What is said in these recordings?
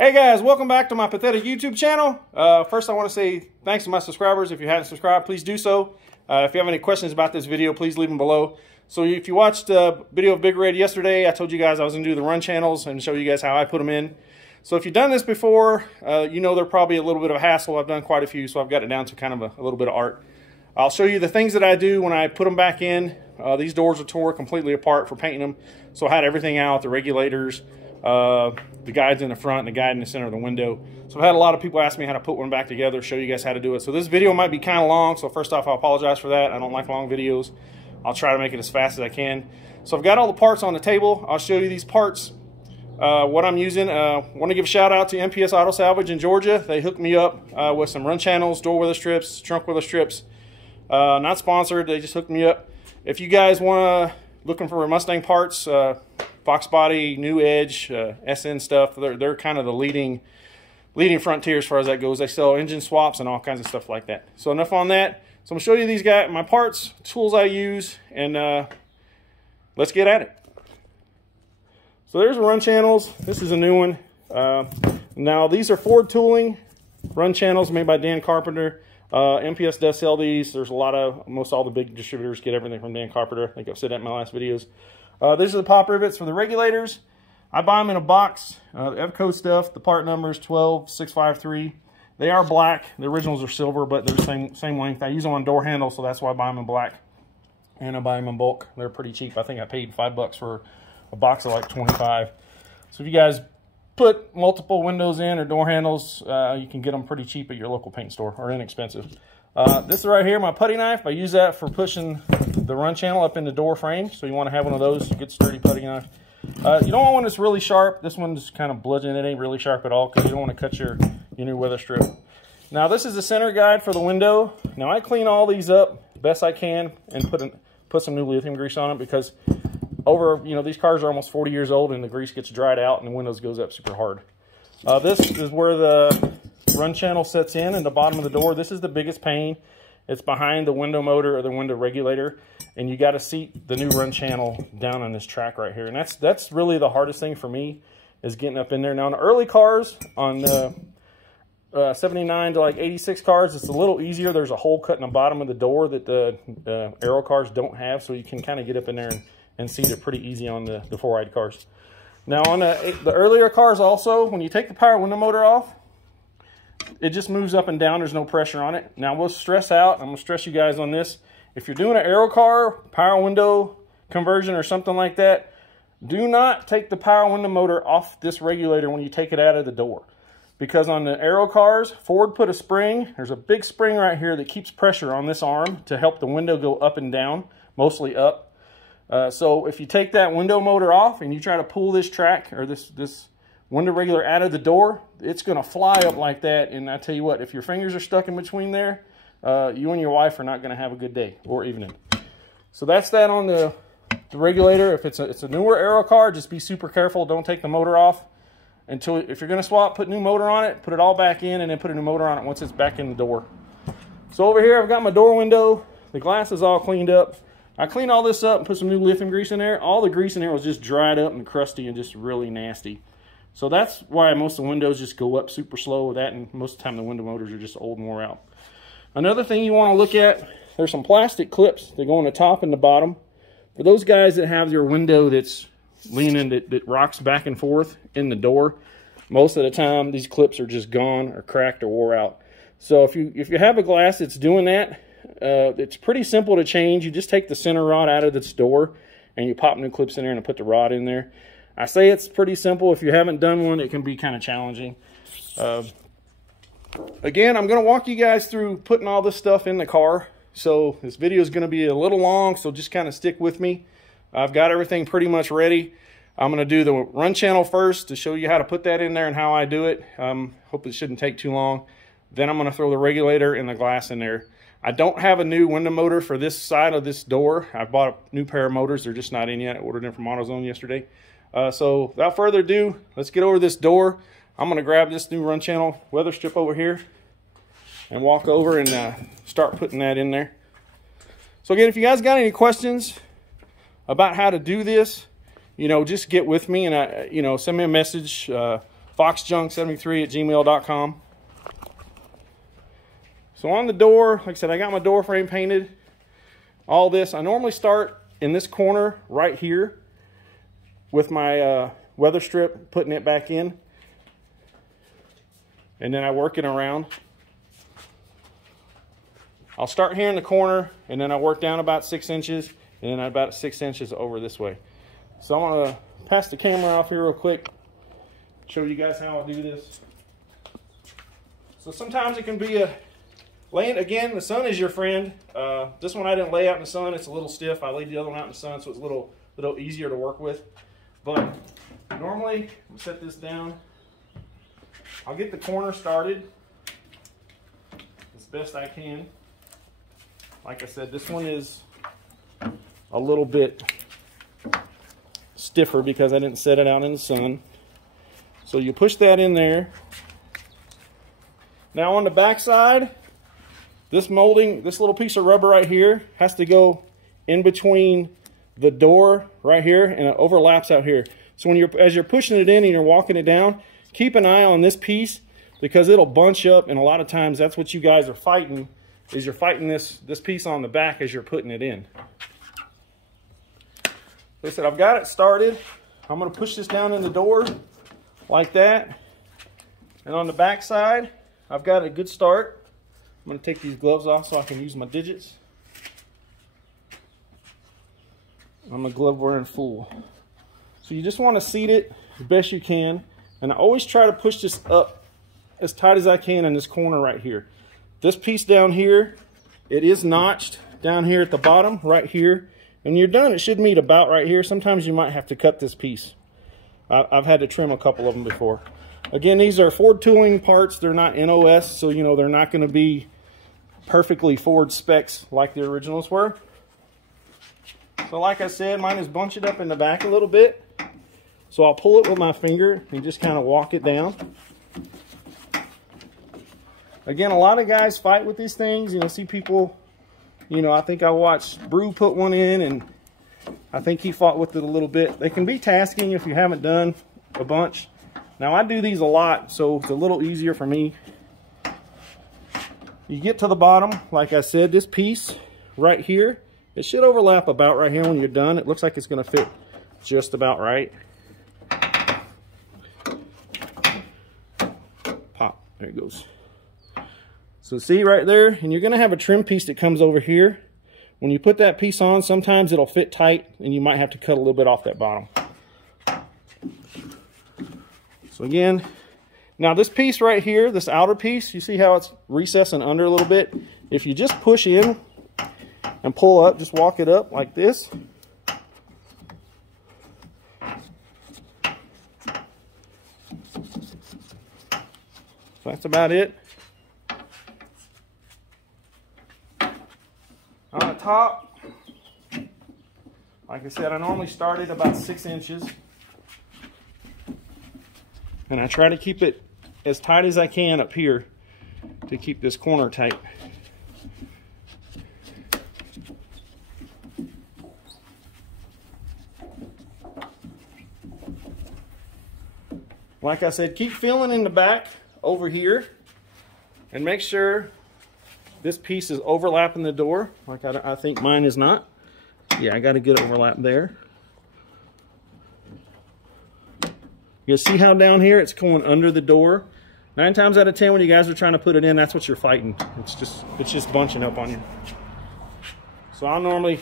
Hey guys, welcome back to my pathetic YouTube channel. First I want to say thanks to my subscribers. If you haven't subscribed, please do so. If you have any questions about this video, please leave them below. So if you watched the video of Big Red yesterday, I told you guys I was going to do the run channels and show you guys how I put them in. So if you've done this before, you know they're probably a little bit of a hassle. I've done quite a few, so I've got it down to kind of a little bit of art. I'll show you the things that I do when I put them back in. These doors are tore completely apart for painting them. So I had everything out, the regulators, the guides in the front and the guide in the center of the window. So I've had a lot of people ask me how to put one back together, show you guys how to do it. So this video might be kind of long, so first off, I apologize for that. I don't like long videos. I'll try to make it as fast as I can. So I've got all the parts on the table. I'll show you these parts, what I'm using. Want to give a shout out to MPS Auto Salvage in Georgia. They hooked me up with some run channels, door weather strips, trunk weather strips. Not sponsored, they just hooked me up. If you guys want to, looking for Mustang parts, Fox Body, New Edge, SN stuff, they're kind of the leading frontier as far as that goes. They sell engine swaps and all kinds of stuff like that. So enough on that. So I'm going to show you these guys, my parts, tools I use, and let's get at it. So there's the run channels. This is a new one. Now these are Ford tooling run channels made by Dan Carpenter. MPS does sell these. There's a lot of, most all the big distributors get everything from Dan Carpenter. I think I've said that in my last videos. These are the pop rivets for the regulators. I buy them in a box. The Evco stuff, the part number is 12653. They are black. The originals are silver, but they're the same length. I use them on door handles, so that's why I buy them in black. And I buy them in bulk. They're pretty cheap. I think I paid $5 for a box of like 25. So if you guys put multiple windows in or door handles, you can get them pretty cheap at your local paint store, or inexpensive. This right here, my putty knife. I use that for pushing the run channel up in the door frame. So you want to have one of those, good sturdy putty knife. You don't want one that's really sharp. This one's kind of bludgeon. It ain't really sharp at all because you don't want to cut your new weather strip. Now this is the center guide for the window. Now I clean all these up best I can and put some new lithium grease on them because these cars are almost 40 years old and the grease gets dried out and the windows goes up super hard. This is where the run channel sets in the bottom of the door. This is the biggest pain. It's behind the window motor or the window regulator, and you got to seat the new run channel down on this track right here. And that's really the hardest thing for me, is getting up in there. Now, in the early cars, on 79 to like 86 cars, it's a little easier. There's a hole cut in the bottom of the door that the Aero cars don't have, so you can kind of get up in there and seat it pretty easy on the 4-eyed cars. Now, on the earlier cars also, when you take the power window motor off, it just moves up and down. There's no pressure on it. Now we'll stress out. I'm going to stress you guys on this. If you're doing an Aero car, power window conversion or something like that, do not take the power window motor off this regulator when you take it out of the door. Because on the Aero cars, Ford put a spring. There's a big spring right here that keeps pressure on this arm to help the window go up and down, mostly up. So if you take that window motor off and you try to pull this track or this window regulator out of the door, it's going to fly up like that. And I tell you what, if your fingers are stuck in between there, you and your wife are not going to have a good day or evening. So that's that on the regulator. If it's a newer Aero car, just be super careful. Don't take the motor off until, if you're going to swap, put new motor on it, put it all back in, and then put a new motor on it once it's back in the door. So over here, I've got my door window. The glass is all cleaned up. I cleaned all this up and put some new lithium grease in there. All the grease in there was just dried up and crusty and just really nasty. So that's why most of the windows just go up super slow with that, and most of the time the window motors are just old and wore out. Another thing you want to look at, there's some plastic clips that go on the top and the bottom. For those guys that have your window that's leaning, that rocks back and forth in the door, most of the time these clips are just gone or cracked or wore out. So if you have a glass that's doing that, it's pretty simple to change. You just take the center rod out of this door and you pop new clips in there and put the rod in there. I say it's pretty simple. If you haven't done one, it can be kind of challenging. Again, I'm going to walk you guys through putting all this stuff in the car. So this video is going to be a little long, so just kind of stick with me. I've got everything pretty much ready. I'm going to do the run channel first to show you how to put that in there and how I do it. Hope it shouldn't take too long. Then I'm going to throw the regulator and the glass in there. I don't have a new window motor for this side of this door. I bought a new pair of motors. They're just not in yet. I ordered them from AutoZone yesterday. So without further ado, let's get over this door. I'm going to grab this new run channel weather strip over here and walk over and start putting that in there. So again, if you guys got any questions about how to do this, just get with me and send me a message foxjunk73@gmail.com. So on the door, like I said, I got my door frame painted. All this, I normally start in this corner right here with my weather strip, putting it back in. And then I work it around. I'll start here in the corner, and then I work down about 6 inches, and then about 6 inches over this way. So I'm gonna pass the camera off here real quick, show you guys how I do this. So sometimes it can be again, the sun is your friend. This one I didn't lay out in the sun. It's a little stiff. I laid the other one out in the sun, so it's a little easier to work with. But normally, I'm set this down. I'll get the corner started as best I can. Like I said, this one is a little bit stiffer because I didn't set it out in the sun. So you push that in there. Now on the back side, this molding, this little piece of rubber right here has to go in between the door right here, and it overlaps out here. So as you're pushing it in and you're walking it down, keep an eye on this piece because it'll bunch up, and a lot of times that's what you guys are fighting, is you're fighting this piece on the back as you're putting it in. Like I said, I've got it started. I'm going to push this down in the door like that. And on the back side, I've got a good start. I'm going to take these gloves off so I can use my digits. I'm a glove wearing fool. So you just want to seat it as best you can. And I always try to push this up as tight as I can in this corner right here. This piece down here, it is notched down here at the bottom right here. And you're done, it should meet about right here. Sometimes you might have to cut this piece. I've had to trim a couple of them before. Again, these are Ford tooling parts. They're not NOS, so you know they're not going to be perfectly Ford specs like the originals were. So like I said, mine is bunched up in the back a little bit. So I'll pull it with my finger and just kind of walk it down. Again, a lot of guys fight with these things. You know, see people, you know, I think I watched Brew put one in, and I think he fought with it a little bit. They can be tasking if you haven't done a bunch. Now I do these a lot, so it's a little easier for me. You get to the bottom, like I said, this piece right here, it should overlap about right here when you're done. It looks like it's going to fit just about right. Pop, there it goes. So see right there, and you're going to have a trim piece that comes over here. When you put that piece on, sometimes it'll fit tight, and you might have to cut a little bit off that bottom. So again, now this piece right here, this outer piece, you see how it's recessing under a little bit? If you just push in and pull up, just walk it up like this. So that's about it. On the top, like I said, I normally start at about 6 inches. And I try to keep it as tight as I can up here to keep this corner tight. Like I said, keep feeling in the back over here and make sure this piece is overlapping the door. Like I think mine is not. Yeah, I got a good overlap there. You see how down here it's going under the door? 9 times out of 10 when you guys are trying to put it in, that's what you're fighting. It's just bunching up on you. So I'll normally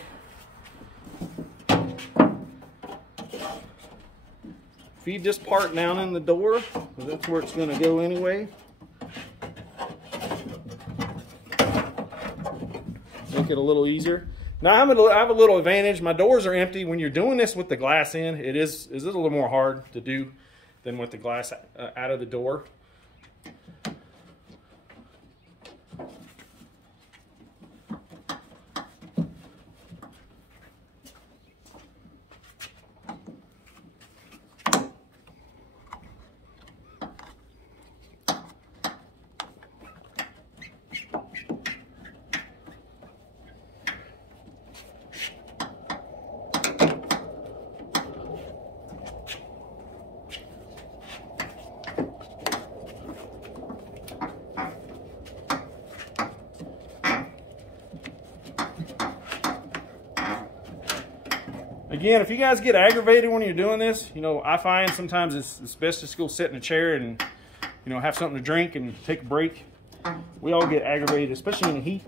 feed this part down in the door, because that's where it's going to go anyway. Make it a little easier. Now I have a little advantage. My doors are empty. When you're doing this with the glass in, it is a little more hard to do than with the glass out of the door. Again, if you guys get aggravated when you're doing this, you know, I find sometimes it's best to just go sit in a chair and, you know, have something to drink and take a break. We all get aggravated, especially in the heat.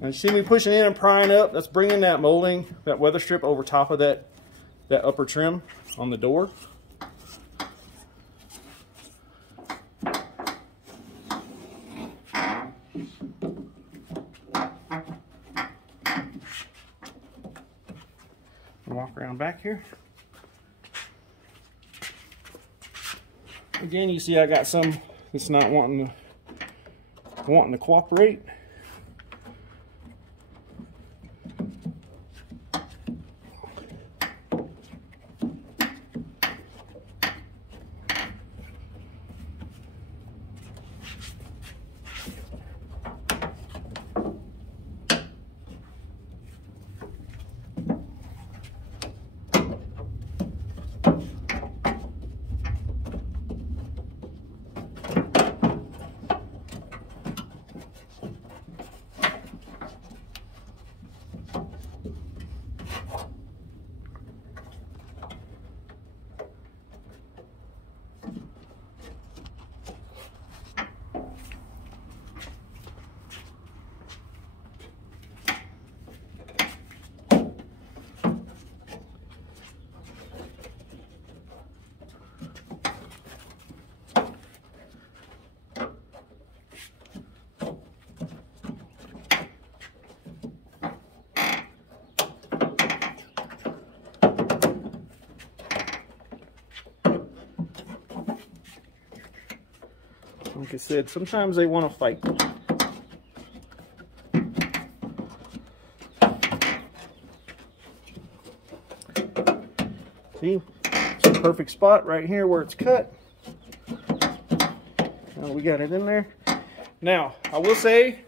And you see me pushing in and prying up, that's bringing that molding, that weather strip over top of that upper trim on the door. Walk around back here. Again, you see I got some that's not wanting to cooperate. Like I said, sometimes they want to fight. See, it's a perfect spot right here where it's cut. Now we got it in there. Now, I will say,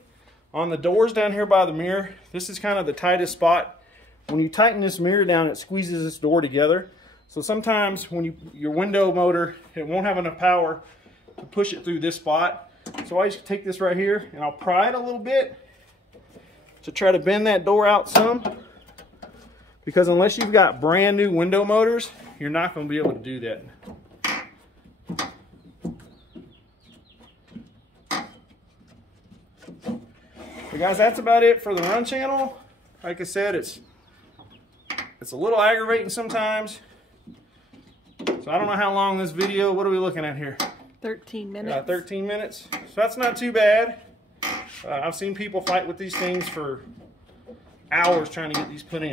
on the doors down here by the mirror, this is kind of the tightest spot. When you tighten this mirror down, it squeezes this door together. So sometimes when your window motor, it won't have enough power to push it through this spot. So I just take this right here and I'll pry it a little bit to try to bend that door out some, because unless you've got brand new window motors, you're not going to be able to do that. So guys, that's about it for the run channel. Like I said, it's a little aggravating sometimes. So I don't know how long this video, what are we looking at here? 13 minutes. 13 minutes. So that's not too bad. I've seen people fight with these things for hours trying to get these put in.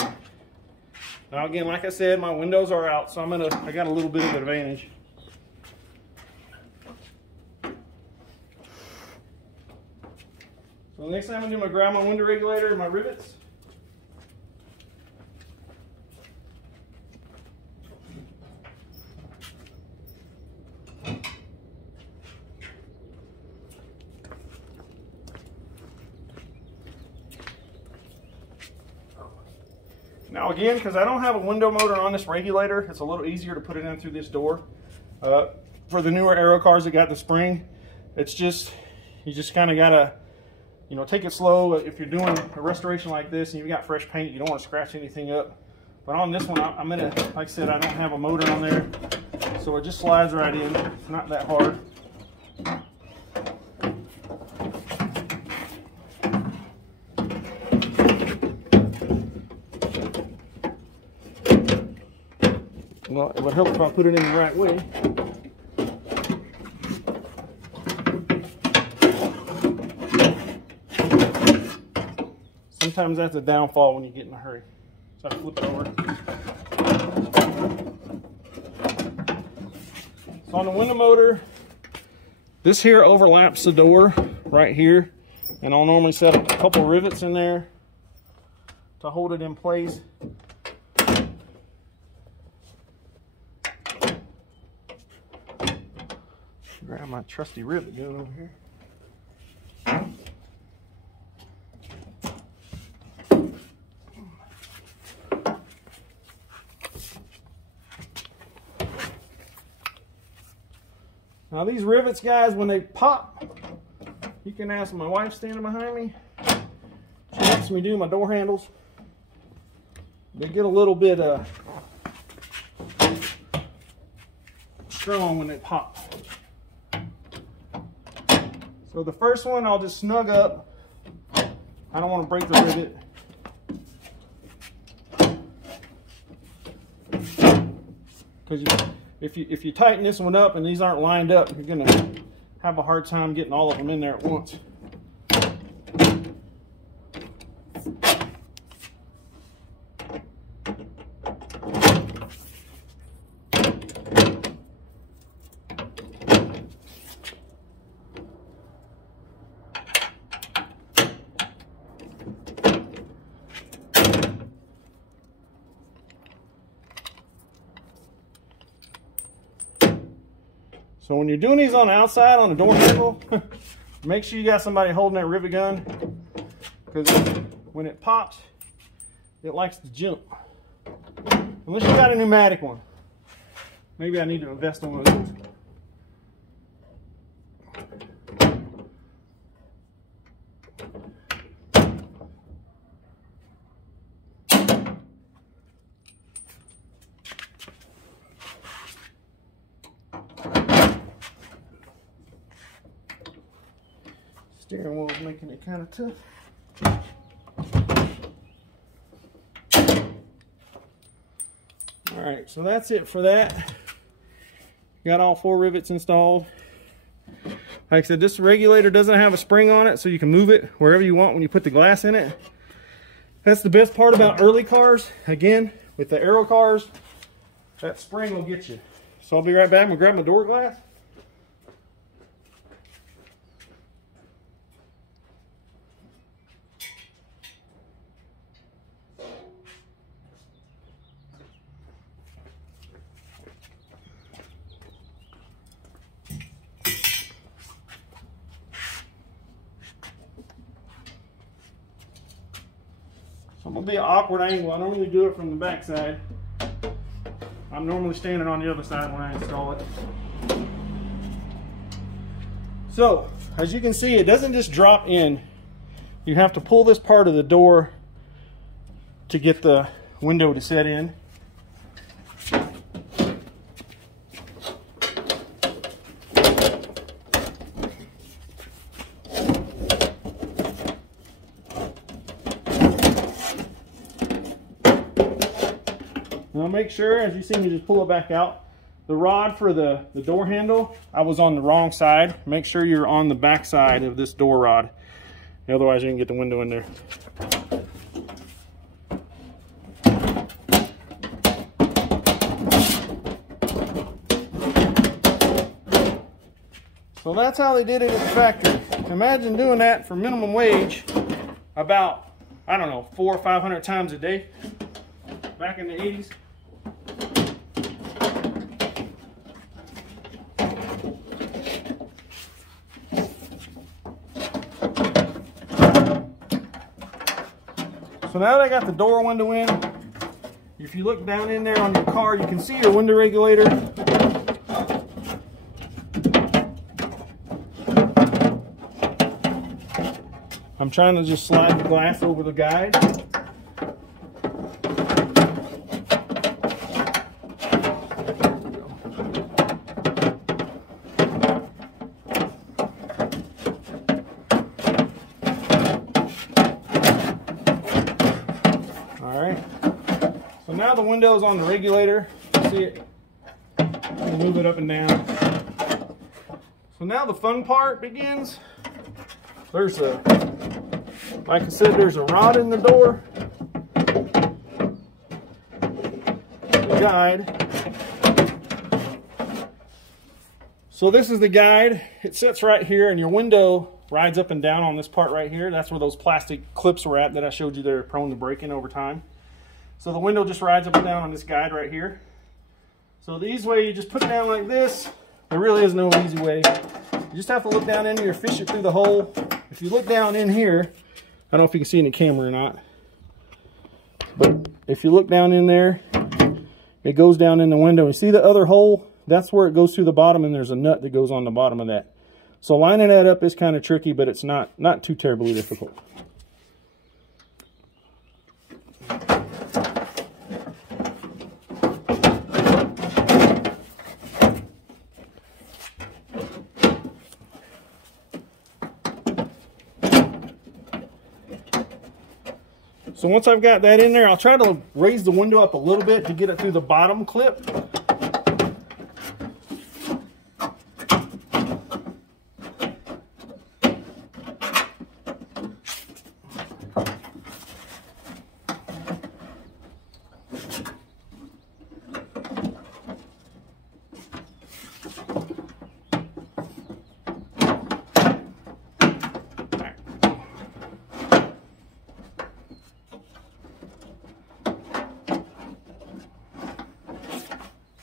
Now again, like I said, my windows are out, so I got a little bit of advantage. So next time I'm going to grab my window regulator and my rivets. Now again, because I don't have a window motor on this regulator, it's a little easier to put it in through this door. For the newer Aero cars that got the spring, it's just, you just kind of got to, you know, take it slow. If you're doing a restoration like this and you've got fresh paint, you don't want to scratch anything up. But on this one, I'm going to, like I said, I don't have a motor on there, so it just slides right in. It's not that hard. Well, it would help if I put it in the right way. Sometimes that's a downfall when you get in a hurry. So I flip it over. So on the window motor, this here overlaps the door right here. And I'll normally set a couple rivets in there to hold it in place. Grab my trusty rivet gun over here. Now these rivets, guys, when they pop, You can ask my wife standing behind me. She helps me do my door handles. They get a little bit strong when they pop. So the first one I'll just snug up. I don't want to break the rivet. Because if you tighten this one up and these aren't lined up, you're going to have a hard time getting all of them in there at once. So when you're doing these on the outside on the door handle, make sure you got somebody holding that rivet gun, because when it pops, it likes to jump. Unless you got a pneumatic one. Maybe I need to invest in one of those. Steering wheel is making it kind of tough. All right, so that's it for that. Got all 4 rivets installed. Like I said, this regulator doesn't have a spring on it, so you can move it wherever you want when you put the glass in it. That's the best part about early cars. Again, with the Aero cars, that spring will get you. So I'll be right back. I'm gonna grab my door glass. I'm gonna be an awkward angle. I normally do it from the back side. I'm normally standing on the other side when I install it. So, as you can see, it doesn't just drop in. You have to pull this part of the door to get the window to set in. Now make sure, as you see me just pull it back out, the rod for the door handle, I was on the wrong side. Make sure you're on the back side of this door rod. Otherwise you can get the window in there. So that's how they did it at the factory. Imagine doing that for minimum wage about, I don't know, 400 or 500 times a day back in the 80s. So now that I got the door window in, if you look down in there on your car, you can see your window regulator. I'm trying to just slide the glass over the guide. Now the window's on the regulator. See it? Move it up and down. So now the fun part begins. There's a, like I said, there's a rod in the door. The guide. So this is the guide. It sits right here, and your window rides up and down on this part right here. That's where those plastic clips were at that I showed you they're prone to breaking over time. So the window just rides up and down on this guide right here. So the easy way, you just put it down like this. There really is no easy way. You just have to look down in here, fish it through the hole. If you look down in here, I don't know if you can see in the camera or not, but if you look down in there, it goes down in the window. You see the other hole? That's where it goes through the bottom, and there's a nut that goes on the bottom of that. So lining that up is kind of tricky, but it's not too terribly difficult. So once I've got that in there, I'll try to raise the window up a little bit to get it through the bottom clip.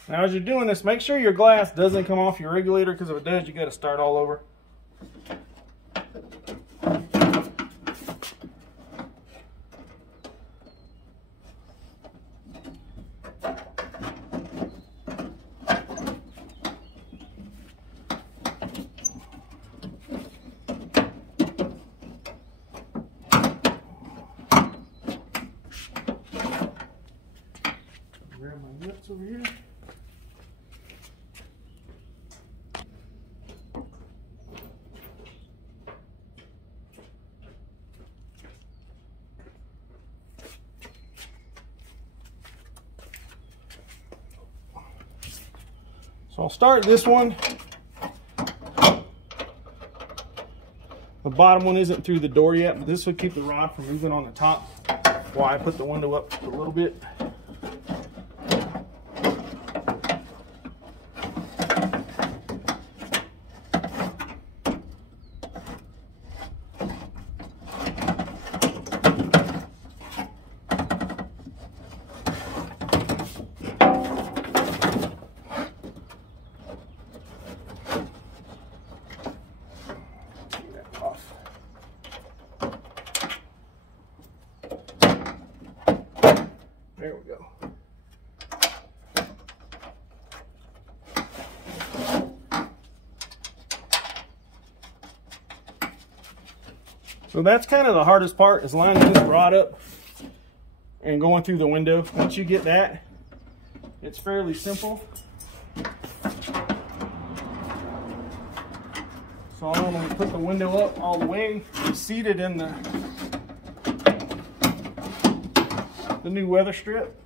Now as you're doing this, make sure your glass doesn't come off your regulator, because if it does, you got to start all over. Grab my nuts over here. So I'll start this one. The bottom one isn't through the door yet, but this will keep the rod from moving on the top while I put the window up a little bit. There we go. So that's kind of the hardest part, is lining this rod up and going through the window. Once you get that, it's fairly simple. So I'm going to put the window up all the way, seat it in the new weather strip.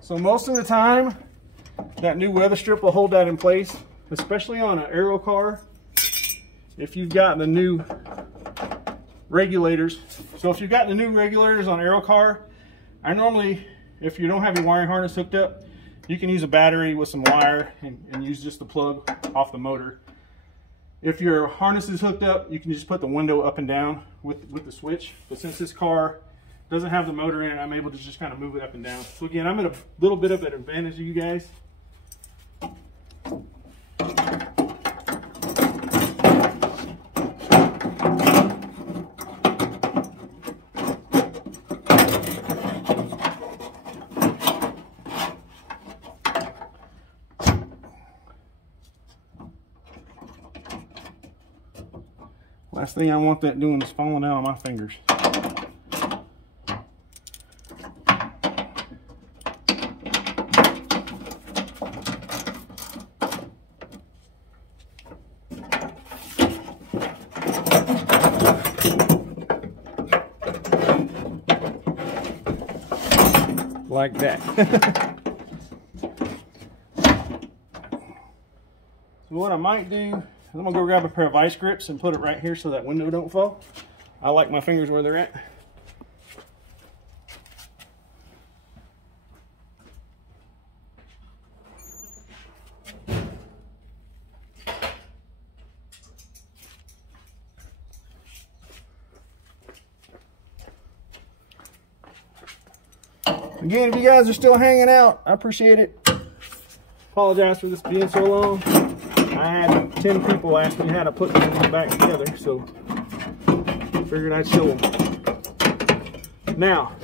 So most of the time, that new weather strip will hold that in place, especially on an aero car. If you've got the new regulators. So if you've got the new regulators on aero car, I normally, if you don't have your wiring harness hooked up, you can use a battery with some wire and use just the plug off the motor. If your harness is hooked up, you can just put the window up and down with the switch. But since this car doesn't have the motor in it, I'm able to just kind of move it up and down. So again, I'm at a little bit of an advantage of you guys. Last thing I want that doing is falling out of my fingers. Like that. So what I might do, I'm gonna go grab a pair of vice grips and put it right here so that window don't fall. I like my fingers where they're at. Again, if you guys are still hanging out, I appreciate it. Apologize for this being so long. I had 10 people ask me how to put things back together, so figured I'd show them. Now,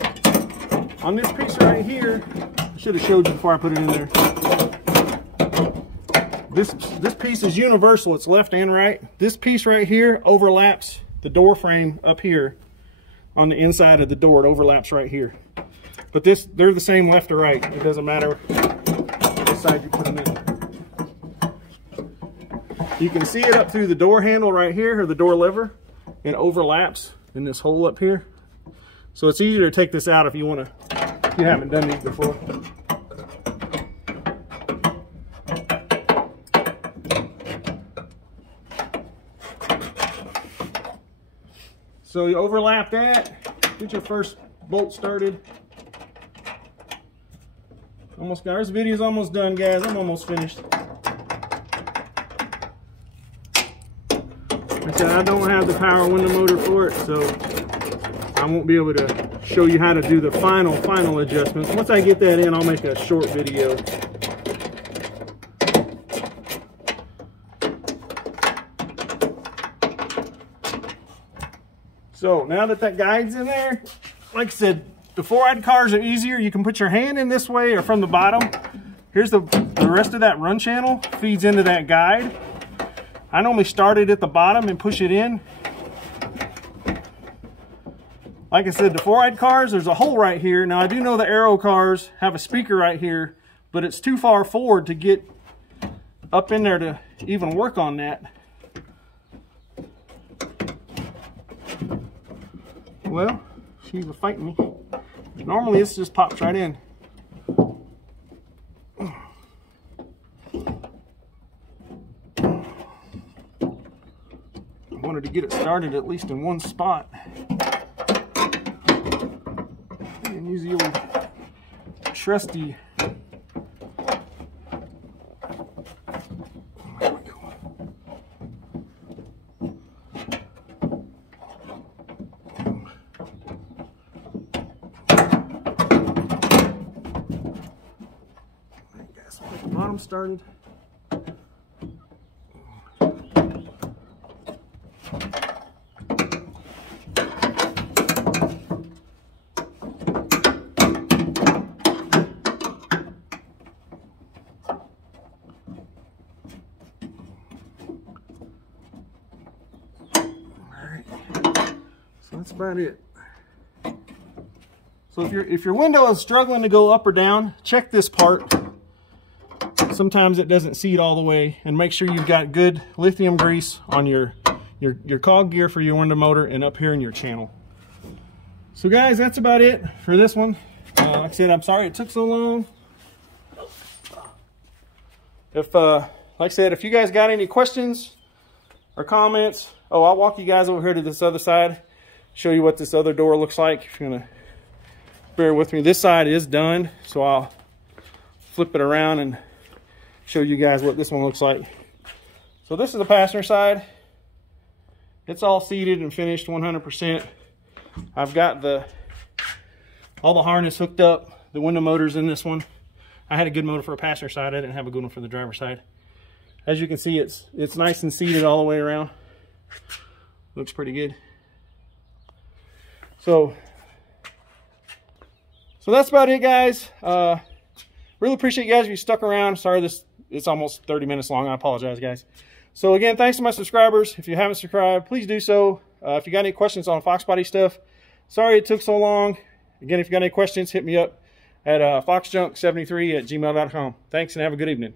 on this piece right here, I should have showed you before I put it in there. This piece is universal. It's left and right. This piece right here overlaps the door frame up here on the inside of the door. It overlaps right here. But they're the same left or right. It doesn't matter which side you put them in. You can see it up through the door handle right here, or the door lever. It overlaps in this hole up here. So it's easier to take this out if you haven't done these before. So you overlap that, get your first bolt started. Almost got, this video's almost done, guys. I'm almost finished. Like I said, I don't have the power window motor for it, so I won't be able to show you how to do the final adjustments. Once I get that in, I'll make a short video. So now that guide's in there, like I said, the 4-eyed cars are easier. You can put your hand in this way or from the bottom. Here's the rest of that run channel feeds into that guide. I normally start it at the bottom and push it in. Like I said, the 4-eyed cars, there's a hole right here. Now I do know the Aero cars have a speaker right here, but it's too far forward to get up in there to even work on that. Well, she's fighting me. Normally this just pops right in. I wanted to get it started at least in one spot. And use the old trusty. Bottom started. So that's about it. So if your window is struggling to go up or down, check this part. Sometimes it doesn't seat all the way, and make sure you've got good lithium grease on your cog gear for your window motor and up here in your channel. So guys, that's about it for this one. Like I said, I'm sorry it took so long. Like I said, if you guys got any questions or comments, I'll walk you guys over here to this other side, show you what this other door looks like. If you're gonna bear with me, this side is done, so I'll flip it around and show you guys what this one looks like. So this is the passenger side. It's all seated and finished 100%. I've got all the harness hooked up, the window motors in this one. I had a good motor for a passenger side. I didn't have a good one for the driver's side. As you can see, it's nice and seated all the way around. Looks pretty good. So that's about it, guys. Really appreciate you guys if you stuck around. Sorry it's almost 30 minutes long. I apologize, guys. So again, thanks to my subscribers. If you haven't subscribed, please do so. If you got any questions on Fox body stuff, sorry it took so long. Again, if you got any questions, hit me up at foxjunk73@gmail.com. Thanks and have a good evening.